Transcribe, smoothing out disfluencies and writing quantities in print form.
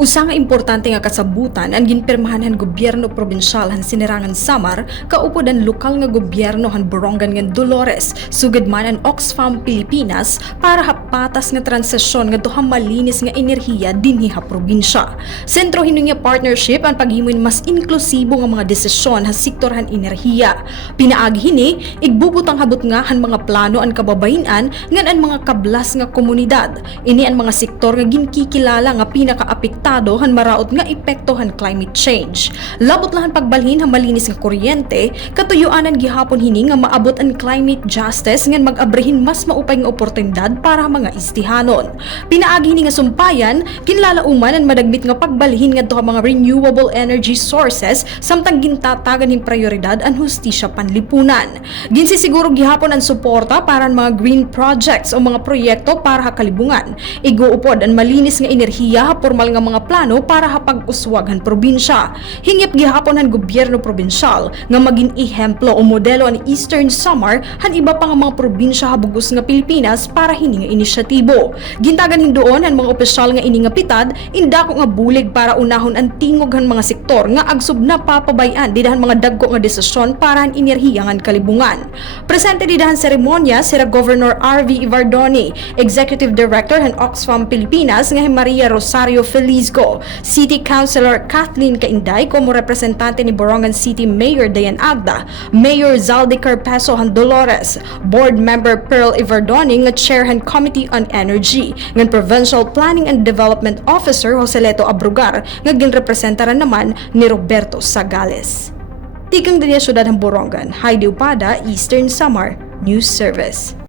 Usa nga importante nga kasabutan ang ginpirmahan han gobyerno probinsyal han Sinirangan Samar kaupod ang lokal nga gobyerno han Borongan nga Dolores sugad man ang Oxfam Pilipinas para hapatas nga transisyon nga duha malinis nga enerhiya dinhi ha probinsya. Sentro hinuy nga partnership ang paghimoy mas inklusibo nga mga desisyon ha sektor han enerhiya. Pinaagi hini igbubutang habot nga han mga plano ang kababayen-an ngan ang mga kablas nga komunidad. Ini ang mga sektor nga ginkikilala nga pinakaapektado han maraot nga epekto han climate change. Labot lang pagbalhin han malinis nga kuryente, katuyuanan gihapon hini nga maabot ang climate justice ngan mag-abrehin mas maupay nga oportunidad para mga istihanon. Pinaagi hini nga sumpayan, kinlalauman ang madagmit nga pagbalhin nga duha mga renewable energy sources samtang gintatagan hing prioridad ang hustisya panlipunan. Ginsisiguro gihapon ang suporta para ang mga green projects o mga proyekto para hakalibungan. Iguupod ang malinis nga enerhiya ha formal nga mga plano para hapag-uswag han probinsya. Hingip gihapon han gobyerno probinsyal nga maging ehemplo o modelo ang Eastern Samar han iba pa nga mga probinsya habugos nga Pilipinas para hini nga inisyatibo. Gintagan hindoon han mga opisyal nga ini nga pitad indako nga bulig para unahon ang tingog han mga sektor nga agsub na papabayan didahan mga dagko nga desisyon para han enerhiya ngan kalibungan. Presente didahan seremonya sira Governor R.V. Ivardoni, Executive Director han Oxfam Pilipinas nga Maria Rosario Felizco, City Councilor Kathleen Kainday como representante ni Borongan City Mayor Dayan Agda, Mayor Zaldicar Peso han Dolores, Board Member Pearl Ivardoni nga Chair han Committee on Energy, ngan Provincial Planning and Development Officer Joselito Abrugar nga ginrepresentaran naman ni Roberto Sagales. Tigang din syudad ng Borongan, Heidi Upada, Eastern Samar News Service.